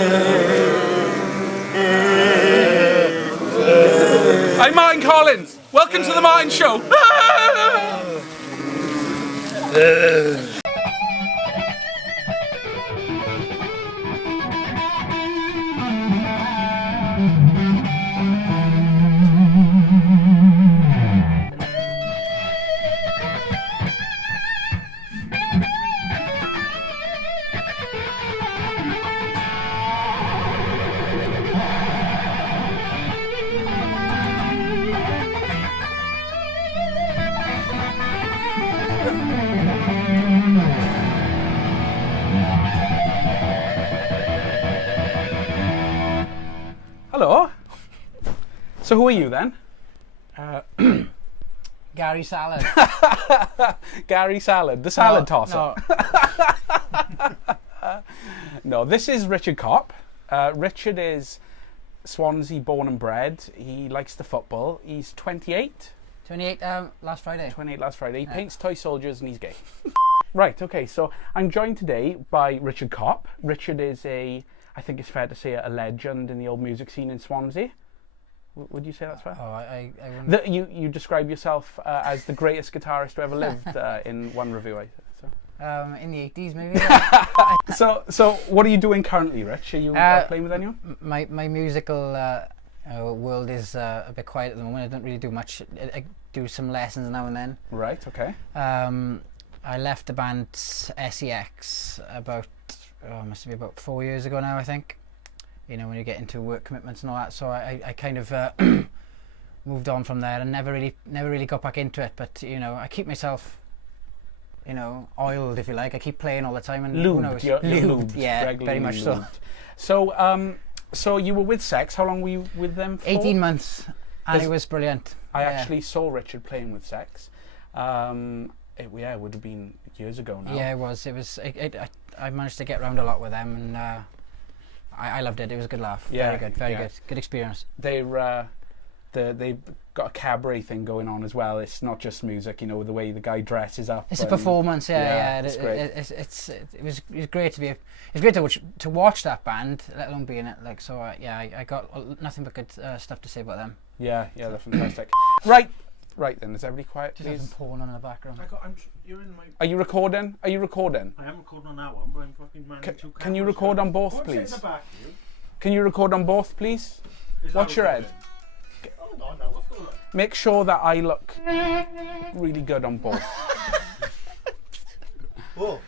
I'm Martyn Collins. Welcome to the Martyn Show. Hello. So who are you then? Gary Salad. Gary Salad, the salad tosser. No. No, this is Richard Copp. Richard is Swansea born and bred. He likes the football. He's 28. 28 last Friday. 28 last Friday. He paints toy soldiers and he's gay. Right, okay, so I'm joined today by Richard Copp. Richard is I think it's fair to say, a legend in the old music scene in Swansea. Would you say that's fair? Oh, I wouldn't. You describe yourself as the greatest guitarist who ever lived in one review. In the 80s maybe. So what are you doing currently, Rich? Are you playing with anyone? My musical world is a bit quiet at the moment. I don't really do much. I do some lessons now and then. Right, okay. I left the band SEX must be about 4 years ago now, I think. You know, when you get into work commitments and all that. So I kind of moved on from there and never really got back into it. But you know, I keep myself, you know, oiled, if you like. I keep playing all the time and who knows? You're lubed, yeah, very much so. So you were with Sex. How long were you with them for? 18 months, and it was brilliant. I actually saw Richard playing with Sex. It would have been years ago now. Yeah, it was. I managed to get around a lot with them, and I loved it. It was a good laugh. Yeah, very good. Good experience. They've got a cabaret thing going on as well. It's not just music, you know, the way the guy dresses up. It's a performance, yeah. It's great. It was great to be. It's great to watch that band, let alone be in it. Like so, I got nothing but good stuff to say about them. Yeah, they're fantastic. Right then, is everybody quiet, Just please? have them porn on in the background. You're in my... Are you recording? I am recording on that one, but I'm fucking managing two cameras. Can you record on both, please? In the back, you? Can you record on both, please? Watch your head. Oh, no, what's going on? Make sure that I look really good on both. Oh.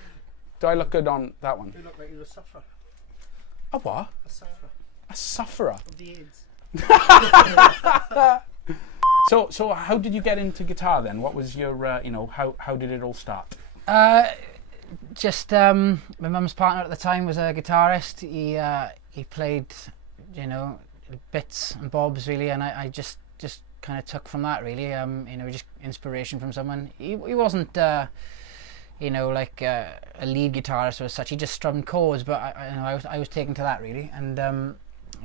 Do I look good on that one? You look like you're a sufferer. A what? A sufferer. A sufferer? Of the AIDS. So how did you get into guitar then? What was your, how did it all start? Just my mum's partner at the time was a guitarist. He played, you know, bits and bobs really, and I just kind of took from that really. Just inspiration from someone. He wasn't, like a lead guitarist or such. He just strummed chords, but I was taken to that really, and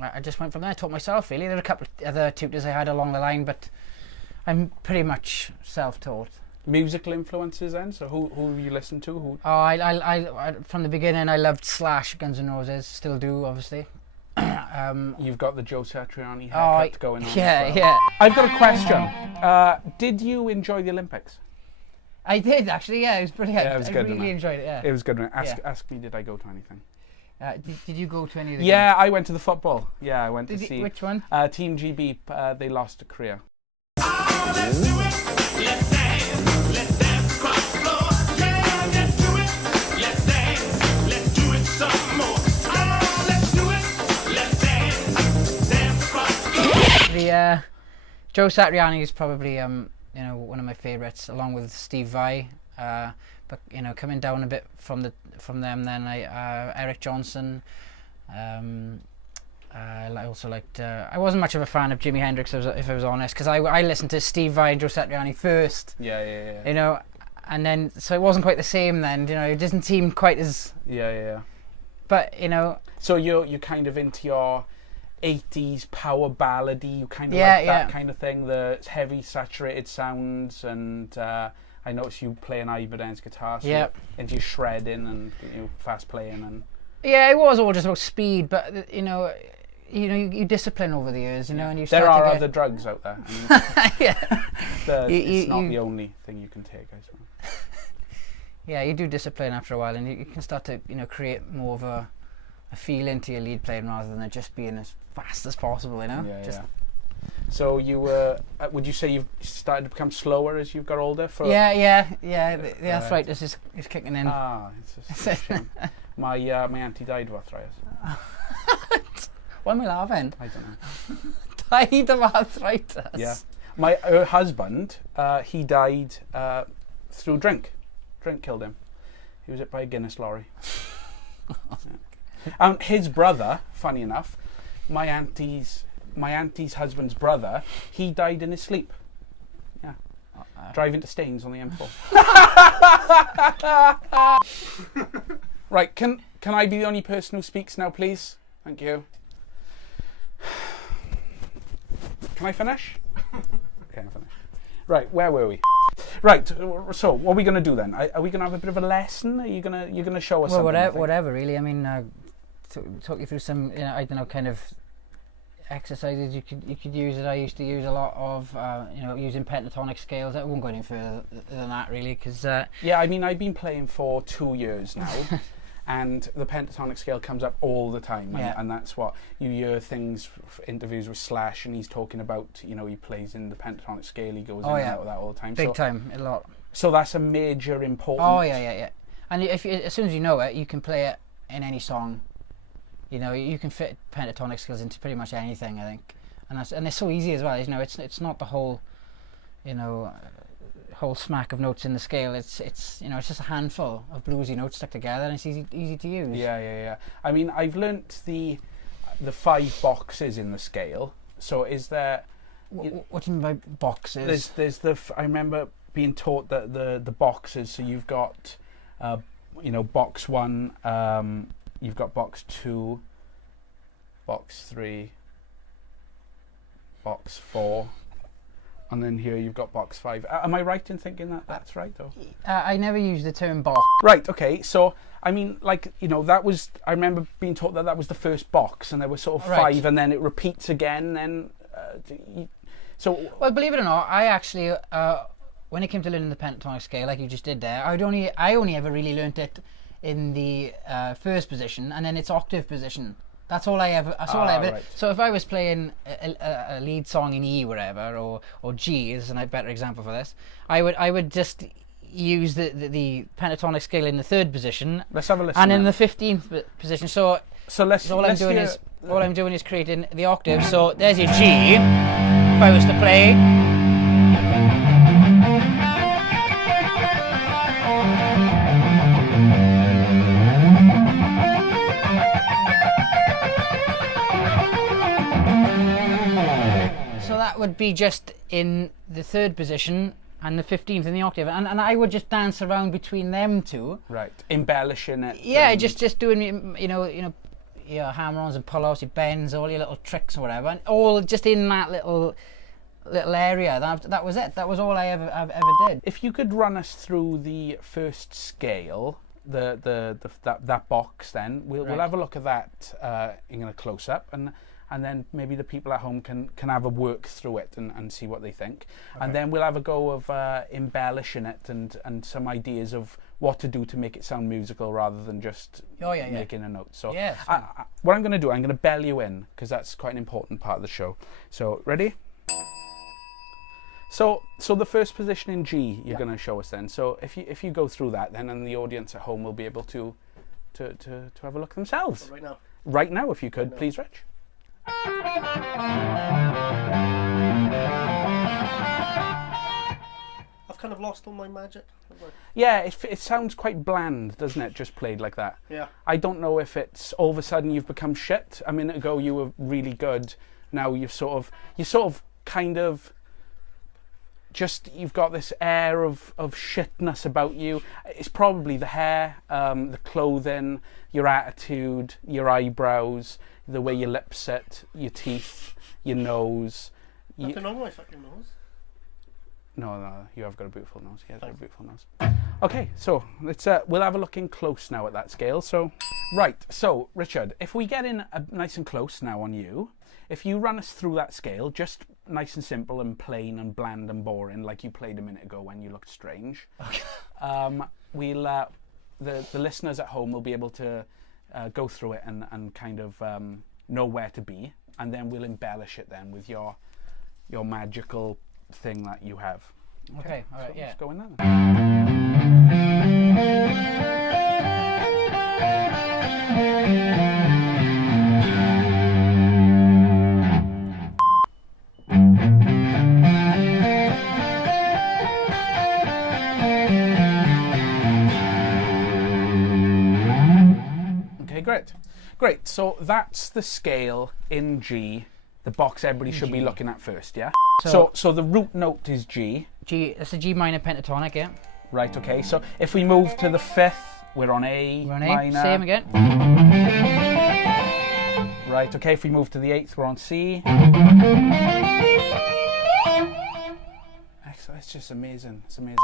I just went from there. I taught myself really. There were a couple of other tutors I had along the line, but I'm pretty much self-taught. Musical influences then? So who you listen to? Who? Oh, I from the beginning I loved Slash, Guns N' Roses, still do obviously. You've got the Joe Satriani haircut going on. Yeah, as well. yeah. I've got a question. Did you enjoy the Olympics? I did actually. Yeah, it was brilliant. Yeah, it was good. I really enjoyed it. Yeah. It was good. Ask me, did I go to anything? Did you go to any of the Yeah, games? I went to the football. Yeah, I went to see. Which one? Team GB. They lost to Korea. Let's do it. Let's dance. Let's dance across the floor. Yeah, let's do it. Let's dance. Let's do it some more. Let's do it. Let's dance. Dance across the floor. The Joe Satriani is probably one of my favourites, along with Steve Vai. But coming down a bit from them, then Eric Johnson. I also liked. I wasn't much of a fan of Jimi Hendrix, if I was honest, because I listened to Steve Vai and Joe Satriani first. Yeah. And then so it wasn't quite the same. Then it doesn't seem quite as. Yeah. But So you're kind of into your 80s power ballady. You kind of like that kind of thing. The heavy saturated sounds, and I noticed you play an Ibanez guitar. So into your shredding and fast playing and. Yeah, it was all just about speed, but you discipline over the years, and you start There are to get... other drugs out there. I mean, yeah. it's not the only thing you can take, I suppose. Yeah, you do discipline after a while, and you can start to create more of a feel into your lead playing rather than it just being as fast as possible. Yeah. So you would you say you've started to become slower as you've got older? Yeah. The arthritis is kicking in. It's a shame. My auntie died of arthritis. Why am I laughing? I don't know. Died of arthritis. Yeah. Her husband, he died through drink. Drink killed him. He was hit by a Guinness lorry. His brother, funny enough, my auntie's husband's brother, he died in his sleep. Yeah. Driving to Staines on the M4. Right, can I be the only person who speaks now, please? Thank you. Can I finish? Okay, I'm finished. Right, where were we? Right, so what are we going to do then? Are we going to have a bit of a lesson? Are you going to show us something? Well, whatever, really. I mean, talk you through some, I don't know, kind of exercises you could use that I used to use a lot of, using pentatonic scales. I won't go any further than that, really, because... yeah, I mean, I've been playing for 2 years now. And the pentatonic scale comes up all the time, and that's what you hear things, interviews with Slash, and he's talking about, he plays in the pentatonic scale, he goes in and out of that all the time. Big time, a lot. So that's a major important... Oh, yeah. And as soon as you know it, you can play it in any song. You can fit pentatonic scales into pretty much anything, I think. And it's so easy as well, it's not the whole, whole smack of notes in the scale. It's just a handful of bluesy notes stuck together, and it's easy to use. Yeah. I mean, I've learnt the 5 boxes in the scale. So is there... What do you mean by boxes? There's I remember being taught that the boxes. So you've got, box 1. You've got box 2, box 3, box 4. And then here you've got box 5. Am I right in thinking that that's right? Or? I never use the term box. Right, okay. So, I mean, that was... I remember being taught that was the first box, and there was sort of 5, and then it repeats again, then... Well, believe it or not, I actually... when it came to learning the pentatonic scale, like you just did there, I only ever really learnt it in the first position, and then its octave position. That's all I ever. Right. So if I was playing a lead song in E, wherever, or G is a better example for this, I would just use the pentatonic scale in the 3rd position. Let's have a listen. And in the 15th position. So all I'm doing is creating the octave. So there's your G. If I was to play. Would be just in the 3rd position and the 15th in the octave, and I would just dance around between them two. Right, embellishing it. Yeah, just doing your hammer-ons and pull-offs, your bends, all your little tricks or whatever, and all just in that little area. That was it. That was all I ever did. If you could run us through the first scale, that box, then we'll have a look at that in a close-up, and then maybe the people at home can have a work through it and see what they think. Okay. And then we'll have a go of embellishing it and some ideas of what to do to make it sound musical rather than just making a note. So what I'm going to do, I'm going to bell you in, because that's quite an important part of the show. So, ready? So the first position in G you're going to show us then. So if you go through that, then and the audience at home will be able to have a look themselves. Right now. Right now, if you could, please, Rich. I've kind of lost all my magic. Yeah, it sounds quite bland, doesn't it, just played like that? Yeah. I don't know if it's all of a sudden you've become shit. A minute ago you were really good. Now you're sort of kind of just, you've got this air of shitness about you. It's probably the hair, the clothing, your attitude, your eyebrows, the way your lips sit, your teeth, your nose. Nothing wrong with my fucking nose. No, you have got a beautiful nose. He has got a beautiful nose. Okay, so let's we'll have a look in close now at that scale. So, right. So, Richard, if we get in nice and close now on you, if you run us through that scale, just nice and simple and plain and bland and boring, like you played a minute ago when you looked strange. Okay. We'll the listeners at home will be able to go through it and kind of know where to be, and then we'll embellish it then with your magical thing that you have. Okay, all right, so yeah. Let's go in there then. Okay, great. So that's the scale in G, the box everybody should be looking at first, yeah? So the root note is G. It's a G minor pentatonic, yeah. Right, okay. So if we move to the 5th, we're on A minor. Same again. Right, okay. If we move to the 8th, we're on C. Excellent. It's just amazing. It's amazing.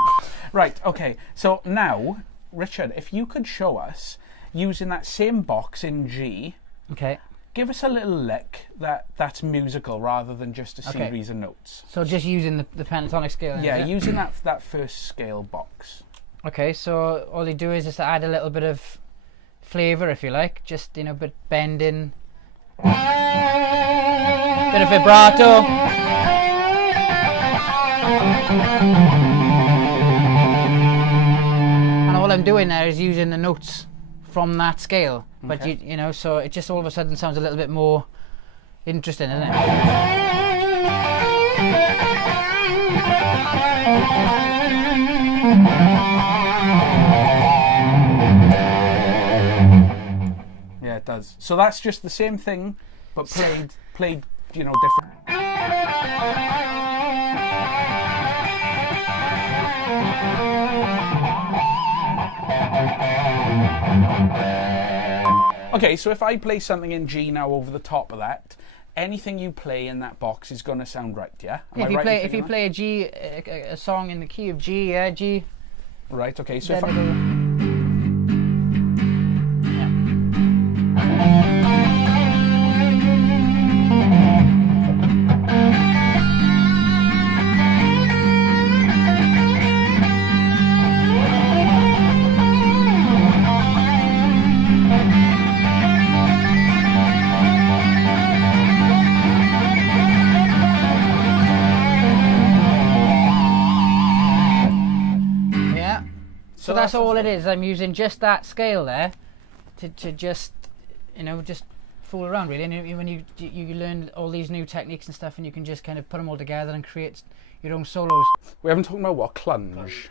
Right, okay. So now, Richard, if you could show us, using that same box in G, okay, give us a little lick that's musical rather than just a series of notes. So just using the pentatonic scale? Yeah, using that first scale box. Okay, so all you do is just add a little bit of flavour, if you like, just, you know, bit bending, bit of vibrato. And all I'm doing there is using the notes from that scale, but you know, so it just all of a sudden sounds a little bit more interesting, isn't it? Yeah, it does. So that's just the same thing, but played, you know, different. Okay, so if I play something in G now over the top of that, anything you play in that box is going to sound right, yeah? If you play a G, a song in the key of G, yeah, G. Right, okay, so if So that's all it is. I'm using just that scale there to just, you know, just fool around really. And when you learn all these new techniques and stuff, and you can just kind of put them all together and create your own solos. We haven't talked about what? Clunge.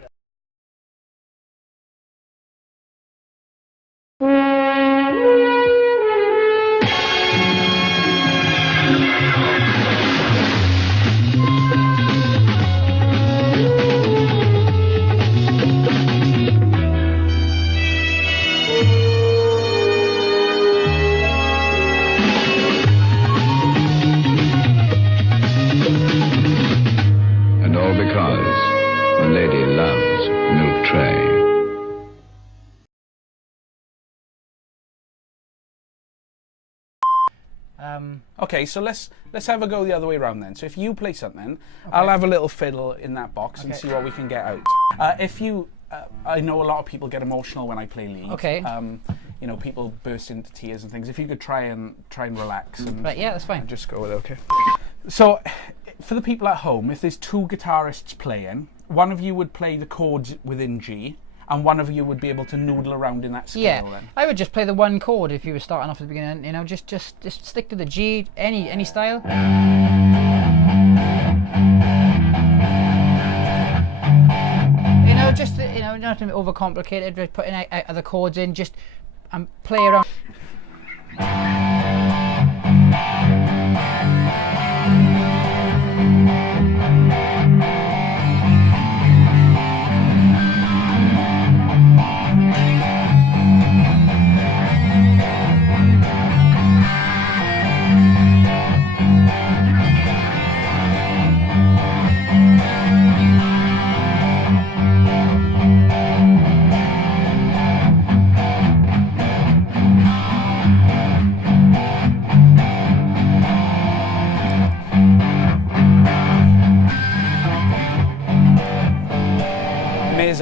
Okay, so let's have a go the other way around then. So if you play something, I'll have a little fiddle in that box and see what we can get out. I know a lot of people get emotional when I play lead. Okay. You know, people burst into tears and things. If you could try and relax and right, yeah, that's fine. Just go with it, okay. So, for the people at home, if there's two guitarists playing, one of you would play the chords within G, and one of you would be able to noodle around in that scale. Yeah, then. I would just play the one chord if you were starting off at the beginning. You know, just stick to the G, any style. You know, just not to be overcomplicated. Just putting other chords in, just play around.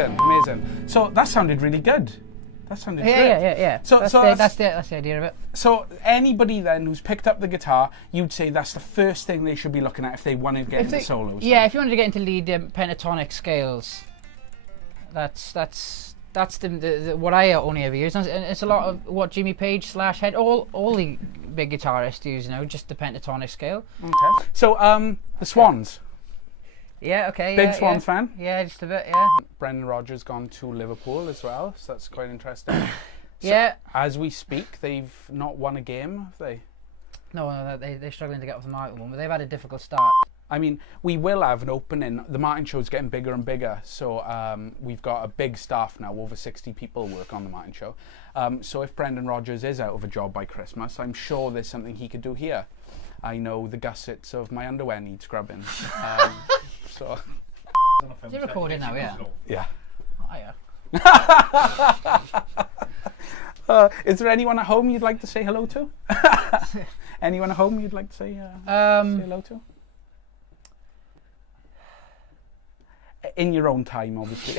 Amazing. So that sounded really good. That sounded great. Yeah. So That's the idea of it. So anybody then who's picked up the guitar, you'd say that's the first thing they should be looking at if they wanted to get into solos. Yeah, if you wanted to get into lead pentatonic scales, that's the what I only ever use. And it's a lot of what Jimmy Page / Head, all the big guitarists use, just the pentatonic scale. Okay. So the Swans. Yeah, okay. Big Swans fan? Yeah, just a bit, yeah. Brendan Rodgers gone to Liverpool as well, so that's quite interesting. Yeah. As we speak, they've not won a game, have they? No, they're struggling to get off the mark at the moment. They've had a difficult start. I mean, we will have an opening. The Martyn show's getting bigger and bigger, so we've got a big staff now. Over 60 people work on the Martyn show. So if Brendan Rodgers is out of a job by Christmas, I'm sure there's something he could do here. I know the gussets of my underwear need scrubbing. So. Is it recording now? Yeah. Yeah. Oh, yeah. Is there anyone at home you'd like to say hello to? Anyone at home you'd like to say hello to? In your own time, obviously.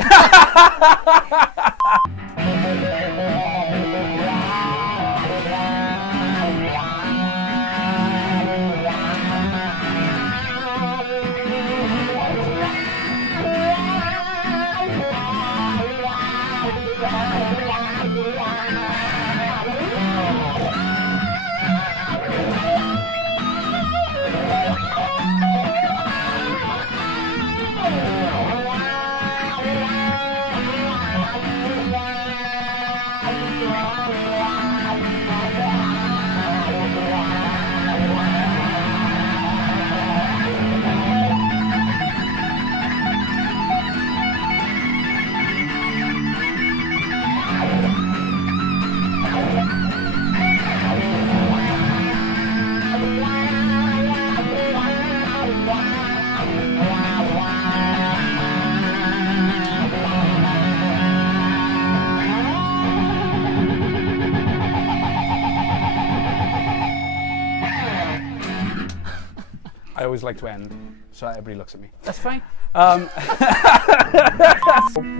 I always like to end, so everybody looks at me. That's fine. Well,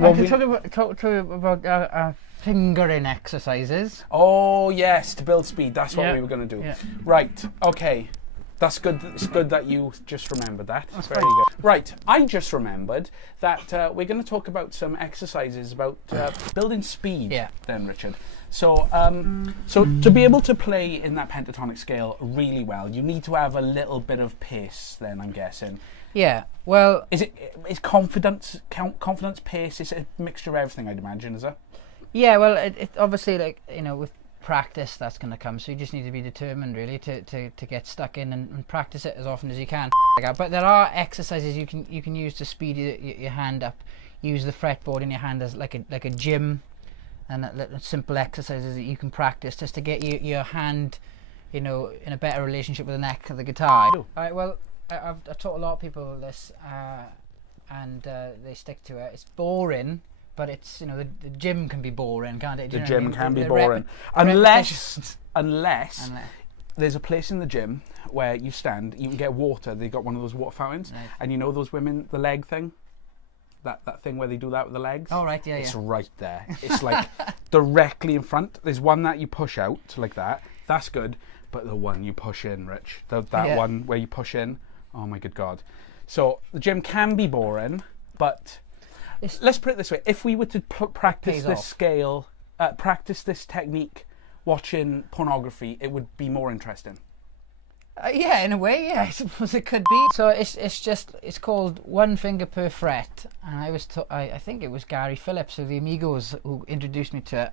I can talk to you about fingering exercises. Oh yes, to build speed. That's what Yeah. we were going to do. Yeah. Right. Okay. That's good. It's good that you just remembered that. That's very fine. good. Right. I just remembered that we're going to talk about some exercises about building speed. Yeah. Then, Richard. So, so to be able to play in that pentatonic scale really well, you need to have a little bit of pace. Then I'm guessing. Yeah. Well, Is confidence, pace? It's a mixture of everything, I'd imagine, is it? yeah. Well, it obviously, like, with practice that's going to come, so you just need to be determined really to get stuck in and practice it as often as you can. But there are exercises you can use to speed your hand up. Use the fretboard in your hand as like a gym, and simple exercises that you can practice just to get your hand in a better relationship with the neck of the guitar. All right, well, I've taught a lot of people this, and they stick to it. It's boring, but it's the gym can be boring, can't it? Do The you know what I gym mean? can be The boring, unless there's a place in the gym where you stand, you can get water. They've got one of those water fountains, Right. and those women, the leg thing, that thing where they do that with the legs. Oh right, yeah, It's yeah. right there. It's like directly in front. There's one that you push out like that. That's good, but the one you push in, Rich, that Yeah. one where you push in. Oh my good God! So the gym can be boring, but let's put it this way: if we were to practice pays this off. scale, practice this technique, watching pornography, it would be more interesting. Yeah, in a way, yeah, I suppose it could be. So it's called one finger per fret, and I think it was Gary Phillips of the Amigos who introduced me to it,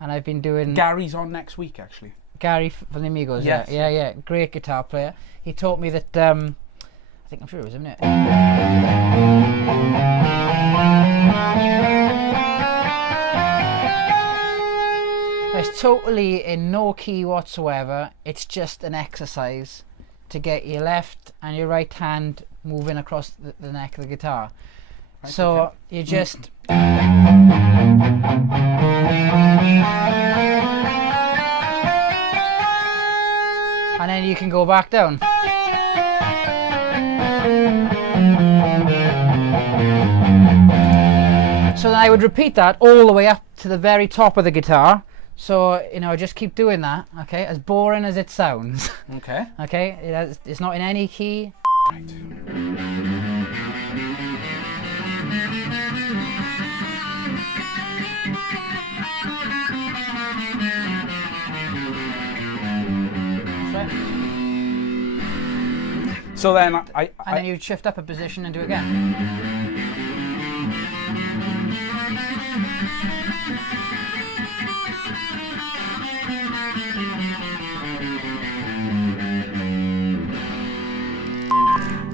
and I've been doing Gary's on next week, actually. Gary from the Amigos. Yes. Yeah, great guitar player. He taught me that. I'm sure it was him. Isn't it? It's totally in no key whatsoever. It's just an exercise to get your left and your right hand moving across the neck of the guitar. Right, so okay. you just and then you can go back down. So then I would repeat that all the way up to the very top of the guitar. So, you know, just keep doing that, okay? As boring as it sounds. Okay. Okay? It's not in any key. Right. So then And then you'd shift up a position and do it again.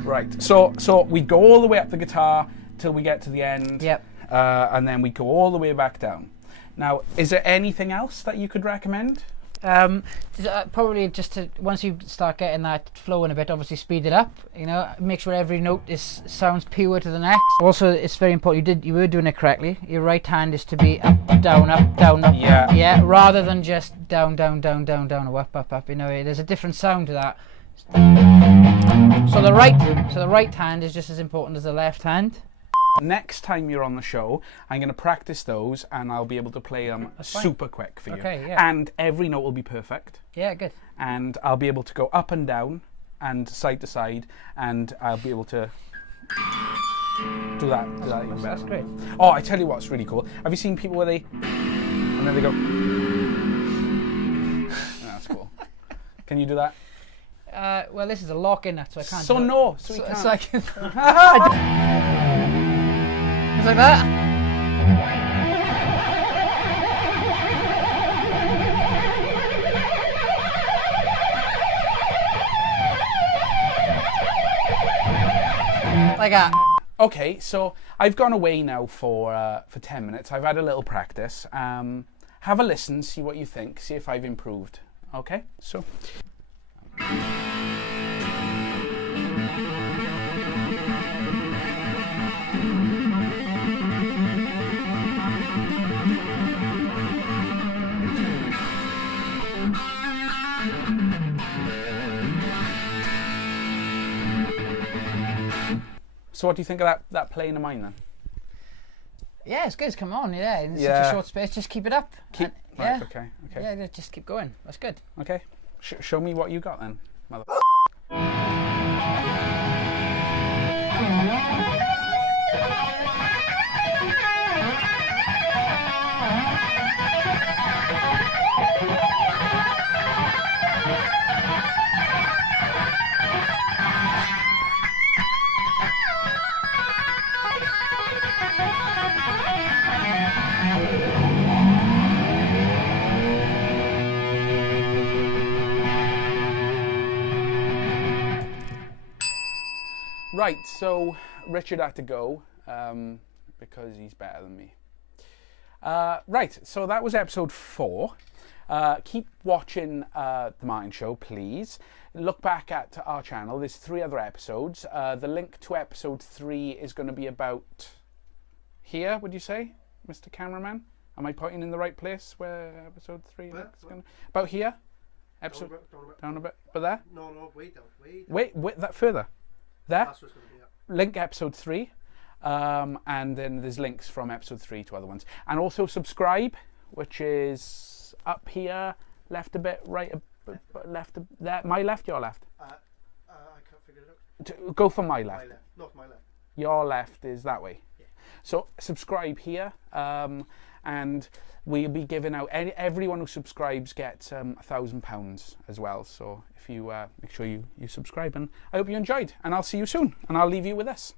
Right, so we go all the way up the guitar till we get to the end. Yep. And then we go all the way back down. Now, is there anything else that you could recommend? Probably just to, once you start getting that flowing a bit, obviously speed it up. You know, make sure every note sounds pure to the next. Also, it's very important. You were doing it correctly. Your right hand is to be up, down, up, down, up. Yeah. Yeah. Rather than just down, down, down, down, down, or up, up, up. You know, there's a different sound to that. So the right hand is just as important as the left hand. Next time you're on the show, I'm going to practice those and I'll be able to play them super quick for you. Okay, yeah. And every note will be perfect. Yeah, good. And I'll be able to go up and down and side to side, and I'll be able to do that even better. That's great. Oh, I tell you what's really cool. Have you seen people where they, and then they go, that's cool. Can you do that? Well, this is a lock in that, so I can't. So do it. no, so we So can't. it's like it's like that. Like that. Okay, so I've gone away now for 10 minutes. I've had a little practice. Have a listen, see what you think, see if I've improved. Okay, so. So what do you think of that playing of mine then? Yeah, it's good. Come on, yeah. In such Yeah. a short space, just keep it up. Keep. Yeah. Right. Okay. Okay. Yeah, just keep going. That's good. Okay. Show me what you got then, mother. Right, so Richard had to go because he's better than me. Right, so that was episode 4. Keep watching The Martyn Show, please. Look back at our channel. There's 3 other episodes. The link to episode 3 is going to be about here, would you say, Mr. Cameraman? Am I pointing in the right place where episode 3 is going to... About here? Episode... Down a bit. But there? No, way down. Wait, that further. There? That's what's going to be up. Link episode 3, and then there's links from episode 3 to other ones, and also subscribe, which is up here, left a bit, right a bit, left there. My left, your left. I can't figure it out. Go for my left. My left, not my left. Your left is that way. Yeah. So subscribe here, and we'll be giving out. Everyone who subscribes gets £1,000 as well. So if you make sure you subscribe, and I hope you enjoyed, and I'll see you soon, and I'll leave you with this.